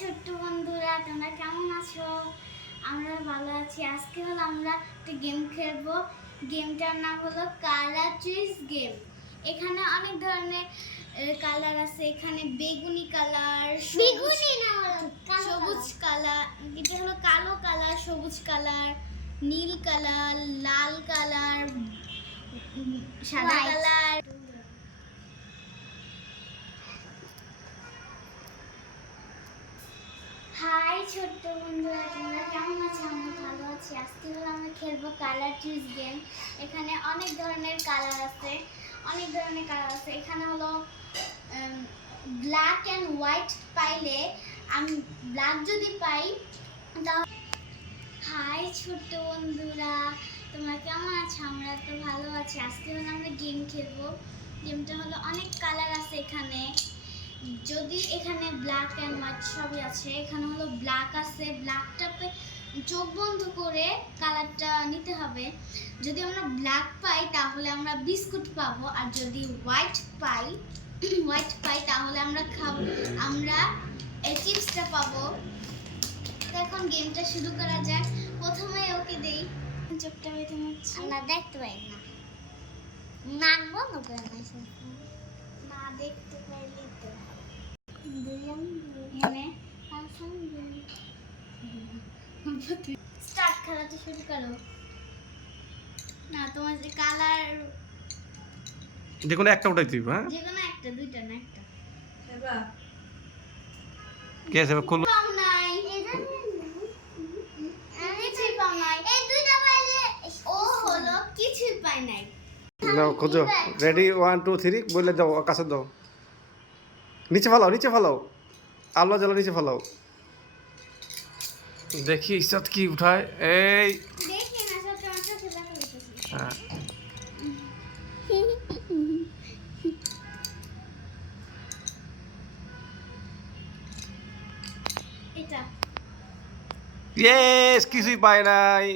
ছোট্ট বন্ধুরা, তোমরা কেমন আছো? আমরা ভালো আছি। আজকে হলো আমরা একটা গেম খেলবো। গেমটার নাম হলো কালার চুইস গেম। এখানে অনেক ধরনের কালার আছে। এখানে বেগুনি কালার, বেগুনি না, সবুজ কালার, এটা হলো কালো কালার, সবুজ কালার, নীল কালার, লাল কালার, সাদা White. কালার। হাই ছোট্ট বন্ধুরা, তোমরা কেমন আছো? আমরা ভালো আছি। আজকে হলো আমরা খেলবো কালার চুজ গেম। এখানে অনেক ধরনের কালার আছে, এখানে হলো ব্ল্যাক অ্যান্ড হোয়াইট পাইলে, আমি ব্ল্যাক যদি পাই তাহলে। হাই ছোট্ট বন্ধুরা, তোমরা কেমন আছো? আমরা তো ভালো আছি। আজকে হলো আমরা গেম খেলবো। গেমটা হলো অনেক কালার আছে এখানে। যদি এখানে ব্ল্যাক অ্যান্ড হোয়াইট সবই আছে, এখানে হলো ব্ল্যাক আছে, ব্ল্যাকটাতে চোখ বন্ধ করে কালারটা নিতে হবে। যদি আমরা ব্ল্যাক পাই তাহলে আমরা বিস্কুট পাবো, আর যদি হোয়াইট পাই তাহলে আমরা এই চিপসটা পাবো। তো এখন গেমটা শুরু করা যাক। প্রথমে ওকে দেই, চোখটা বেঁধে নিচ্ছি। আমরা দেখতে পাই না, নাক বন্ধ করে নিয়েছে। না দেখতে পাইলে তো এখানে স্টার্ট, খেলাটা শুরু করো। না, তোমার যে কালার যে কোনো একটা উঠাই দিবা। হ্যাঁ, যে কোনো একটা, দুইটা না একটা। কে আছে খুলো। পাও নাই, কিছুই পাও নাই। এই দুইটা পাইলে ও হলো কিছুই পায় নাই। নাও খোঁজো। রেডি 1 2 3 বলে দাও, আকাশে দাও। নিচে ফালাও আলো জ্বালা, নিচে ফালাও। দেখি ইসাদ কি উঠায়। এই দেখি না, সব তোমার চোখে দেখা যাইতেছে। হ্যাঁ, এটা ইয়েস, কিছুই পায় নাই।